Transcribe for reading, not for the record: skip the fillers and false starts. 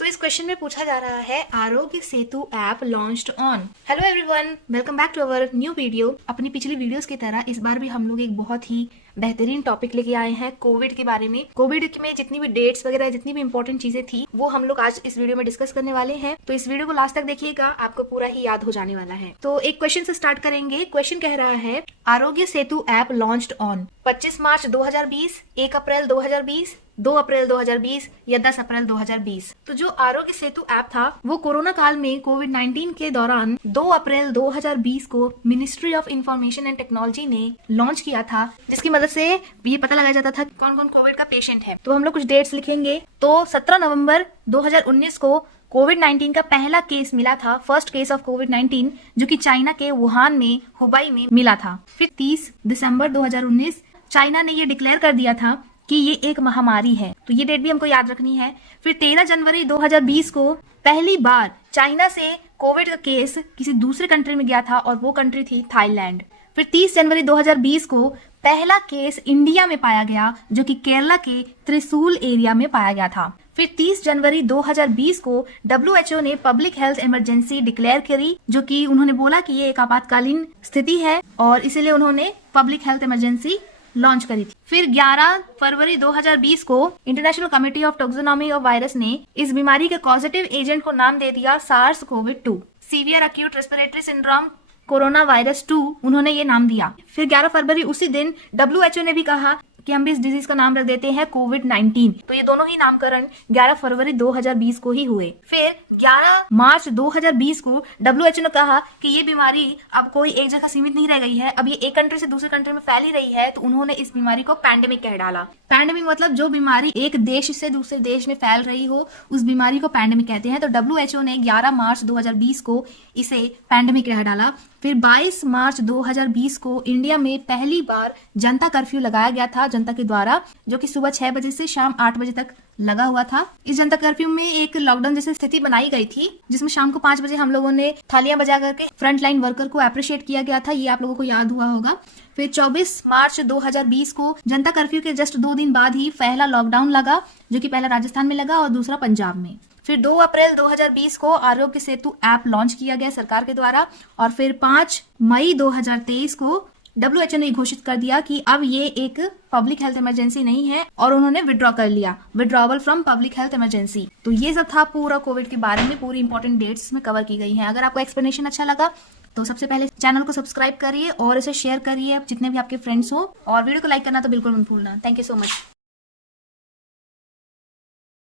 सो इस क्वेश्चन में पूछा जा रहा है Aarogya Setu app launched on. Hello everyone, welcome back to our new video. अपनी पिछली वीडियोस की तरह इस बार भी हम लोग एक बहुत ही बेहतरीन टॉपिक लेके आए हैं कोविड के बारे में। कोविड में जितनी भी डेट्स वगैरह जितनी भी इंपॉर्टेंट चीजें थी वो हम लोग आज इस वीडियो में डिस्कस करने वाले हैं। तो इस वीडियो को लास्ट तक देखिएगा, आपको पूरा ही याद हो जाने वाला है। तो एक क्वेश्चन से स्टार्ट करेंगे। क्वेश्चन कह रहा है Aarogya Setu app launched on 25 मार्च 2020, 1 अप्रैल 2020, 2 अप्रैल 2020 या 10 अप्रैल 2020। तो जो आरोग्य सेतु ऐप था वो कोरोना काल में कोविड-19 के दौरान 2 अप्रैल 2020 को ministry of information and technology ने लॉन्च किया था, जिसकी मदद से ये पता लगाया जाता था कौन कौन कोविड का पेशेंट है। तो हम लोग कुछ डेट्स लिखेंगे। तो 17 नवंबर 2019 को कोविड-19 का पहला केस मिला था, फर्स्ट केस ऑफ कोविड-19, जो कि चाइना के वुहान में हुबई में मिला था। फिर 30 दिसंबर 2019 चाइना ने ये डिक्लेयर कर दिया था कि ये एक महामारी है, तो ये डेट भी हमको याद रखनी है। फिर 13 जनवरी 2020 को पहली बार चाइना से कोविड का केस किसी दूसरे कंट्री में गया था और वो कंट्री थी थाईलैंड। फिर 30 जनवरी 2020 को पहला केस इंडिया में पाया गया, जो कि केरला के त्रिशूल एरिया में पाया गया था। फिर 30 जनवरी 2020 को WHO ने पब्लिक हेल्थ इमरजेंसी डिक्लेयर करी, जो कि उन्होंने बोला कि ये एक आपातकालीन स्थिति है और इसीलिए उन्होंने पब्लिक हेल्थ इमरजेंसी लॉन्च करी थी। फिर 11 फरवरी 2020 को International Committee of Taxonomy of Virus ने इस बीमारी के पॉजिटिव एजेंट को नाम दे दिया SARS-CoV-2, severe acute respiratory syndrome corona virus 2, उन्होंने ये नाम दिया। फिर 11 फरवरी उसी दिन WHO ने भी कहा कि हम भी इस डिजीज का नाम रख देते हैं कोविड-19। तो ये दोनों ही नामकरण 11 फरवरी 2020 को ही हुए। फिर 11 मार्च 2020 को WHO ने कहा कि ये बीमारी अब कोई एक जगह सीमित नहीं रह गई है, अब ये एक कंट्री से दूसरे कंट्री में फैल ही रही है, तो उन्होंने इस बीमारी को पैंडेमिक कह डाला। पैंडेमिक मतलब जो बीमारी एक देश से दूसरे देश में फैल रही हो उस बीमारी को पैंडेमिक कहते हैं। तो WHO ने 11 मार्च 2020 को इसे पैंडेमिक कह डाला। फिर 22 मार्च 2020 को इंडिया में पहली बार जनता कर्फ्यू लगाया गया था जनता के द्वारा, जो कि सुबह 6 बजे से शाम 8 बजे तक लगा हुआ था। इस जनता कर्फ्यू में एक लॉकडाउन जैसी स्थिति बनाई गई थी, जिसमें शाम को 5 बजे हम लोगों ने थालियां बजा करके फ्रंट लाइन वर्कर को अप्रिशिएट किया गया था, ये आप लोगों को याद हुआ होगा। फिर 24 मार्च 2020 को जनता कर्फ्यू के जस्ट 2 दिन बाद ही पहला लॉकडाउन लगा, जो कि पहला राजस्थान में लगा और दूसरा पंजाब में। फिर 2 अप्रैल 2020 को आरोग्य सेतु ऐप लॉन्च किया गया सरकार के द्वारा। और फिर 5 मई 2023 को WHO ने घोषित कर दिया कि अब ये एक पब्लिक हेल्थ इमरजेंसी नहीं है और उन्होंने विड्रॉ कर लिया, withdrawal from public health emergency. तो ये सब था पूरा कोविड के बारे में, पूरी इंपॉर्टेंट डेट्स इसमें कवर की गई हैं। अगर आपको एक्सप्लेनेशन अच्छा लगा तो सबसे पहले चैनल को सब्सक्राइब करिए और इसे शेयर करिए जितने भी आपके फ्रेंड्स हो, और वीडियो को लाइक करना तो बिल्कुल मत भूलना। Thank you so much.